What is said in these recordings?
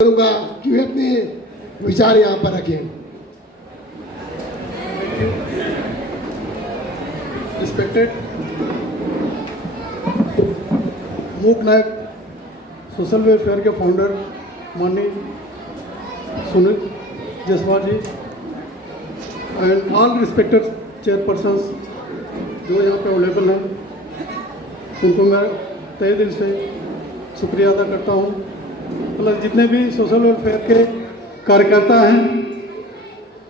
करूंगा कि वे अपने विचार यहाँ पर रखें। रिस्पेक्टेड मूक नायक सोशल वेलफेयर के फाउंडर माननीय सुनील जसवाल जी एंड ऑल रिस्पेक्टेड चेयरपर्सन्स जो यहाँ पे अवेलेबल हैं, उनको मैं तहे दिल से शुक्रिया अदा करता हूँ। प्लस जितने भी सोशल वेलफेयर के कार्यकर्ता हैं,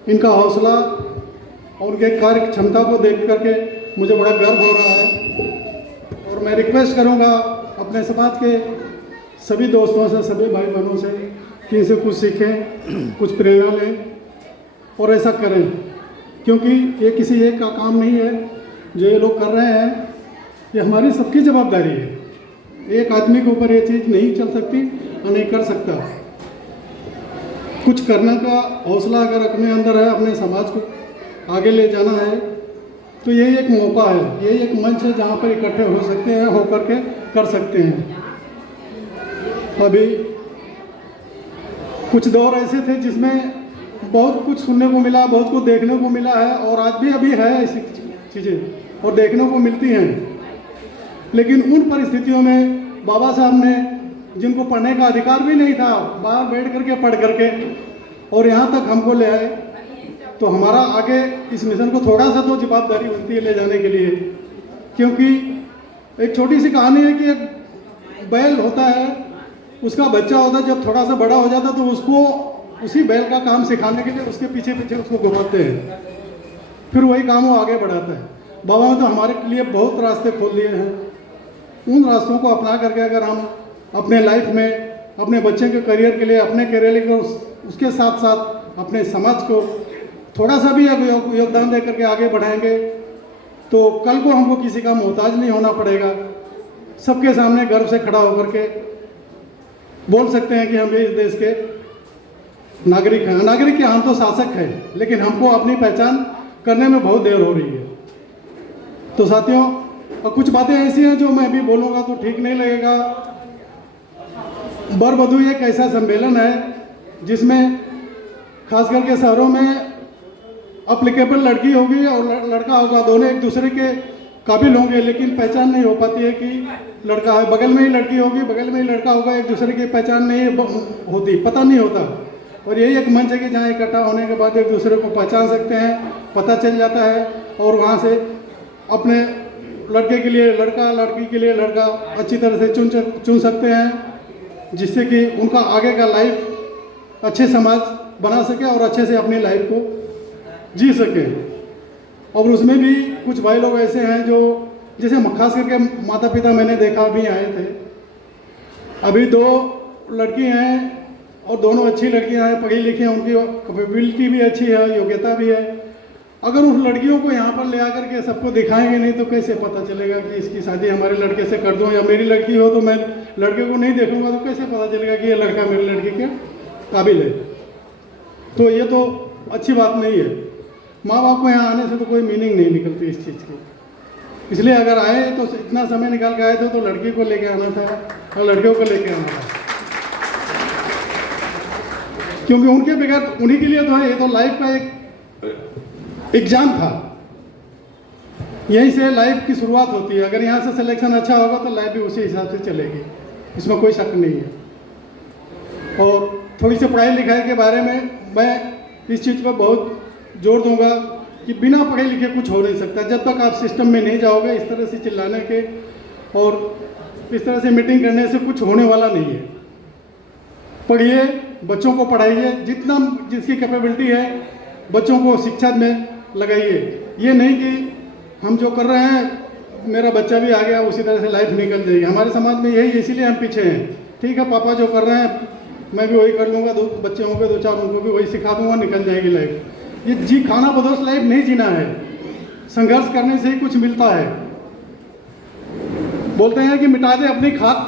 इनका हौसला और उनके कार्य क्षमता को देख करके मुझे बड़ा गर्व हो रहा है। और मैं रिक्वेस्ट करूंगा अपने समाज के सभी दोस्तों से, सभी भाई बहनों से कि इनसे कुछ सीखें, कुछ प्रेरणा लें और ऐसा करें, क्योंकि ये किसी एक का काम नहीं है जो ये लोग कर रहे हैं, ये हमारी सबकी जवाबदारी है। एक आदमी के ऊपर ये चीज़ नहीं चल सकती और नहीं कर सकता। कुछ करने का हौसला अगर अपने अंदर है, अपने समाज को आगे ले जाना है, तो यही एक मौका है, यही एक मंच है जहाँ पर इकट्ठे हो सकते हैं, होकर के कर सकते हैं। अभी कुछ दौर ऐसे थे जिसमें बहुत कुछ सुनने को मिला, बहुत कुछ देखने को मिला है, और आज भी अभी है ऐसी चीज़ें और देखने को मिलती हैं। लेकिन उन परिस्थितियों में बाबा साहब ने, जिनको पढ़ने का अधिकार भी नहीं था, बाहर बैठ करके पढ़ करके और यहाँ तक हमको ले आए, तो हमारा आगे इस मिशन को थोड़ा सा तो जवाबदारी बनती है ले जाने के लिए। क्योंकि एक छोटी सी कहानी है कि एक बैल होता है, उसका बच्चा होता है, जब थोड़ा सा बड़ा हो जाता है तो उसको उसी बैल का काम सिखाने के लिए उसके पीछे पीछे उसको घुमाते हैं, फिर वही काम वो आगे बढ़ाता है। बाबा ने तो हमारे लिए बहुत रास्ते खोल दिए हैं। उन रास्तों को अपना करके अगर हम अपने लाइफ में, अपने बच्चे के करियर के लिए, अपने करियर के लिए, उसके साथ साथ अपने समाज को थोड़ा सा भी योगदान दे करके आगे बढ़ाएंगे, तो कल को हमको किसी का मोहताज नहीं होना पड़ेगा। सबके सामने गर्व से खड़ा होकर के बोल सकते हैं कि हम ये इस देश के नागरिक हैं। नागरिक के हम तो शासक हैं, लेकिन हमको अपनी पहचान करने में बहुत देर हो रही है। तो साथियों, और कुछ बातें ऐसी हैं जो मैं अभी बोलूँगा तो ठीक नहीं लगेगा। बर वधू एक ऐसा सम्मेलन है जिसमें खास करके शहरों में अप्लीकेबल लड़की होगी और लड़का होगा, दोनों एक दूसरे के काबिल होंगे, लेकिन पहचान नहीं हो पाती है कि लड़का है। बगल में ही लड़की होगी, बगल में ही लड़का होगा, एक दूसरे की पहचान नहीं होती, पता नहीं होता। और यही एक मंच है कि जहाँ इकट्ठा होने के बाद एक दूसरे को पहचान सकते हैं, पता चल जाता है, और वहाँ से अपने लड़के के लिए लड़का, लड़की के लिए लड़का अच्छी तरह से चुन सकते हैं, जिससे कि उनका आगे का लाइफ अच्छे समाज बना सके और अच्छे से अपनी लाइफ को जी सके। और उसमें भी कुछ भाई लोग ऐसे हैं जो, जैसे खास करके माता पिता मैंने देखा भी आए थे। अभी 2 लड़की हैं और दोनों अच्छी लड़कियां हैं, पढ़ी लिखी हैं, उनकी कैपेबिलिटी भी अच्छी है, योग्यता भी है। अगर उस लड़कियों को यहाँ पर ले आकर के सबको दिखाएंगे नहीं तो कैसे पता चलेगा कि इसकी शादी हमारे लड़के से कर दूँ, या मेरी लड़की हो तो मैं लड़के को नहीं देखूंगा तो कैसे पता चलेगा कि ये लड़का मेरी लड़की के काबिल है। तो ये तो अच्छी बात नहीं है। माँ बाप को यहाँ आने से तो कोई मीनिंग नहीं निकलती इस चीज़ की। इसलिए अगर आए तो इतना समय निकाल के आए थे तो लड़की को लेके आना था और लड़कियों को लेके आना था, क्योंकि उनके बगैर, उन्हीं के लिए तो है, ये तो लाइफ का एक एग्जाम था। यहीं से लाइफ की शुरुआत होती है। अगर यहाँ से सिलेक्शन अच्छा होगा तो लाइफ भी उसी हिसाब से चलेगी, इसमें कोई शक नहीं है। और थोड़ी सी पढ़ाई लिखाई के बारे में मैं इस चीज़ पर बहुत जोर दूंगा कि बिना पढ़े लिखे कुछ हो नहीं सकता। जब तक आप सिस्टम में नहीं जाओगे, इस तरह से चिल्लाने के और इस तरह से मीटिंग करने से कुछ होने वाला नहीं है। पढ़िए, बच्चों को पढ़ाइए, जितना जिसकी कैपेबिलिटी है बच्चों को शिक्षा में लगाइए। ये नहीं कि हम जो कर रहे हैं मेरा बच्चा भी आ गया उसी तरह से लाइफ निकल जाएगी। हमारे समाज में यही, इसीलिए हम पीछे हैं। ठीक है, पापा जो कर रहे हैं मैं भी वही कर लूँगा, 2 बच्चे होंगे 2-4, उनको भी वही सिखा दूँगा, निकल जाएगी लाइफ। ये जी खाना बदोश लाइफ नहीं जीना है। संघर्ष करने से ही कुछ मिलता है। बोलते हैं कि मिटा दे अपनी खाक,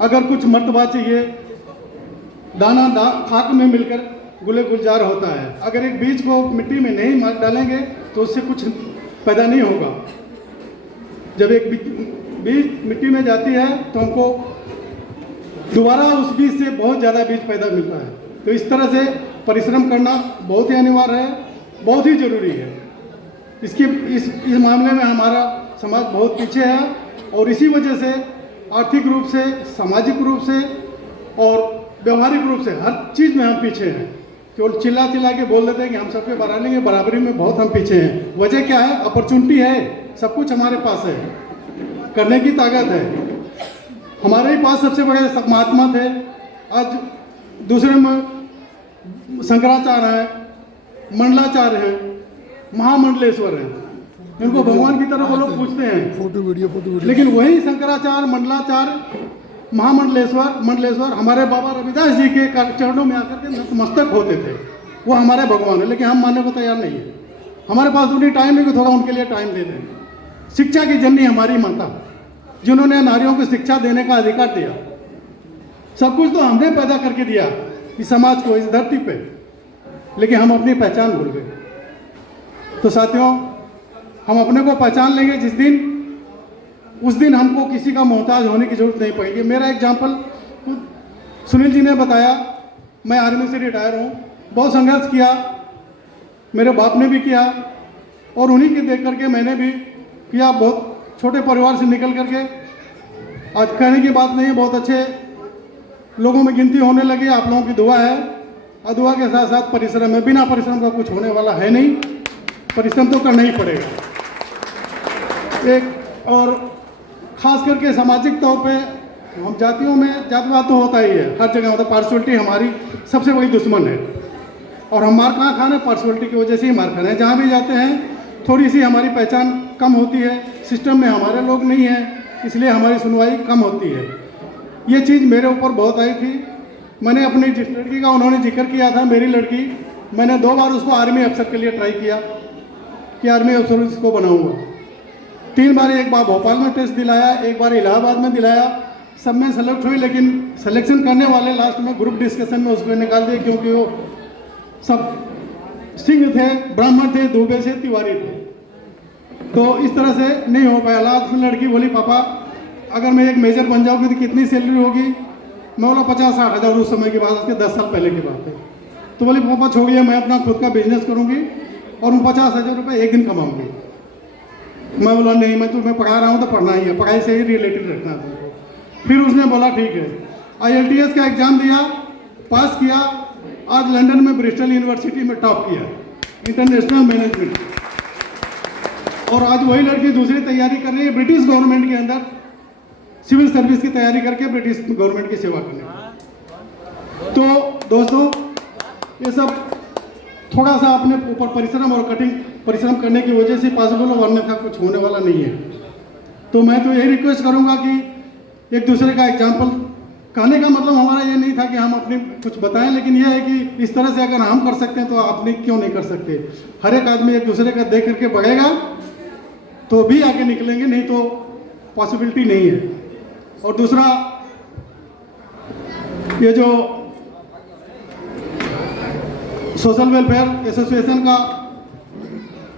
अगर कुछ मर्तबा चाहिए, दाना खाक में मिलकर गुले गुलजार होता है। अगर एक बीज को मिट्टी में नहीं डालेंगे तो उससे कुछ पैदा नहीं होगा। जब एक बीज मिट्टी में जाती है तो हमको दोबारा उस बीज से बहुत ज़्यादा बीज पैदा मिलता है। तो इस तरह से परिश्रम करना बहुत ही अनिवार्य है, बहुत ही ज़रूरी है। इस मामले में हमारा समाज बहुत पीछे है और इसी वजह से आर्थिक रूप से, सामाजिक रूप से और व्यवहारिक रूप से हर चीज़ में हम पीछे हैं। केवल चिल्ला के बोल देते हैं कि हम सबके बराबरी में बहुत हम पीछे हैं। वजह क्या है? अपॉर्चुनिटी है, सब कुछ हमारे पास है, करने की ताकत है। हमारे ही पास सबसे बड़े महात्मा थे, आज दूसरे में शंकराचार्य हैं, मंडलाचार्य हैं, महामंडलेश्वर हैं। इनको भगवान की तरह वो लोग पूछते हैं, फोटो वीडियो। लेकिन वही शंकराचार्य, मंडलाचार्य, मंडलेश्वर हमारे बाबा रविदास जी के चरणों में आकर के नतमस्तक होते थे। वो हमारे भगवान है, लेकिन हम मानने को तैयार नहीं है। हमारे पास उतनी टाइम नहीं कि थोड़ा उनके लिए टाइम दे दें। शिक्षा की जननी हमारी माता, जिन्होंने नारियों को शिक्षा देने का अधिकार दिया। सब कुछ तो हमने पैदा करके दिया इस समाज को, इस धरती पे, लेकिन हम अपनी पहचान भूल गए। तो साथियों, हम अपने को पहचान लेंगे जिस दिन, उस दिन हमको किसी का मोहताज होने की जरूरत नहीं पड़ेगी। मेरा एग्जाम्पल सुनील जी ने बताया, मैं आर्मी से रिटायर हूँ, बहुत संघर्ष किया, मेरे बाप ने भी किया और उन्हीं के देख करके मैंने भी किया। बहुत छोटे परिवार से निकल करके आज कहने की बात नहीं है, बहुत अच्छे लोगों में गिनती होने लगी। आप लोगों की दुआ है और दुआ के साथ साथ परिश्रम है। बिना परिश्रम का कुछ होने वाला है नहीं, परिश्रम तो करना ही पड़ेगा। एक और ख़ास करके सामाजिक तौर पे हम जातियों में जातिवाद तो होता ही है, हर जगह होता है। पार्शलिटी हमारी सबसे बड़ी दुश्मन है और हम मार कहाँ खाने? पार्शलिटी की वजह से ही मार खाने। जहाँ भी जाते हैं थोड़ी सी हमारी पहचान कम होती है, सिस्टम में हमारे लोग नहीं हैं, इसलिए हमारी सुनवाई कम होती है। ये चीज़ मेरे ऊपर बहुत आई थी। मैंने अपनी जिस लड़की का उन्होंने जिक्र किया था, मेरी लड़की, मैंने 2 बार उसको आर्मी अफसर के लिए ट्राई किया कि आर्मी अफसर इसको बनाऊंगा। 3 बार, एक बार भोपाल में टेस्ट दिलाया, एक बार इलाहाबाद में दिलाया, सब में सेलेक्ट हुई। लेकिन सिलेक्शन करने वाले लास्ट में ग्रुप डिस्कशन में उसको निकाल दिए, क्योंकि वो सब सिंह थे, ब्राह्मण थे, दुबे से तिवारी थे। तो इस तरह से नहीं हो पाया। लास्ट में लड़की बोली, पापा अगर मैं एक मेजर बन जाऊँगी तो कितनी सैलरी होगी? मैं बोला 50-60 हज़ार। उस समय की बात, उसके 10 साल पहले की बात है। तो बोली, पापा छोड़िए, मैं अपना खुद का बिजनेस करूँगी और मैं 50,000 रुपये एक दिन कमाऊँगी। मैं बोला नहीं, मैं तुम्हें पढ़ा रहा हूँ तो पढ़ना ही है, पढ़ाई से ही रिलेटेड रखना है तुमको। फिर उसने बोला ठीक है। IELTS का एग्ज़ाम दिया, पास किया, आज लंदन में ब्रिस्टल यूनिवर्सिटी में टॉप किया, इंटरनेशनल मैनेजमेंट। और आज वही लड़की दूसरी तैयारी कर रही है ब्रिटिश गवर्नमेंट के अंदर, सिविल सर्विस की तैयारी करके ब्रिटिश गवर्नमेंट की सेवा करने। तो दोस्तों, ये सब थोड़ा सा अपने ऊपर परिश्रम और कठिन परिश्रम करने की वजह से पॉसिबल हो, अन्यथा कुछ होने वाला नहीं है। तो मैं तो यही रिक्वेस्ट करूंगा कि एक दूसरे का एग्जाम्पल, कहने का मतलब हमारा ये नहीं था कि हम अपने कुछ बताएं, लेकिन यह है कि इस तरह से अगर हम कर सकते हैं तो आपने क्यों नहीं कर सकते। हर एक आदमी एक दूसरे का देख करके बढ़ेगा तो भी आगे निकलेंगे, नहीं तो पॉसिबिलिटी नहीं है। और दूसरा, ये जो सोशल वेलफेयर एसोसिएशन का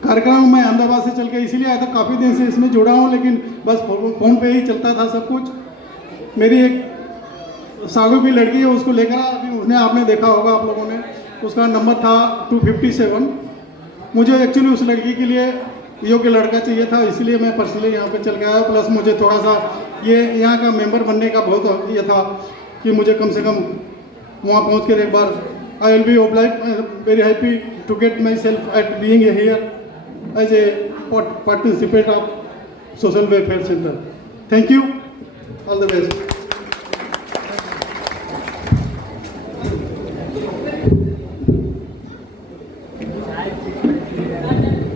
कार्यक्रम मैं अहमदाबाद से चल के इसीलिए आया था, काफ़ी दिन से इसमें जुड़ा हूँ, लेकिन बस फ़ोन पे ही चलता था सब कुछ। मेरी एक सागू की लड़की है, उसको लेकर अभी उसने, आपने देखा होगा आप लोगों ने, उसका नंबर था 257। मुझे एक्चुअली उस लड़की के लिए योग्य लड़का चाहिए था, इसलिए मैं पर्सनली यहाँ पे चल के आया। प्लस मुझे थोड़ा सा ये यहाँ का मेंबर बनने का बहुत ये था कि मुझे कम से कम वहाँ पहुँच कर एक बार, I will be very happy to get myself at being here as a participant of social welfare center. Thank you. All the best.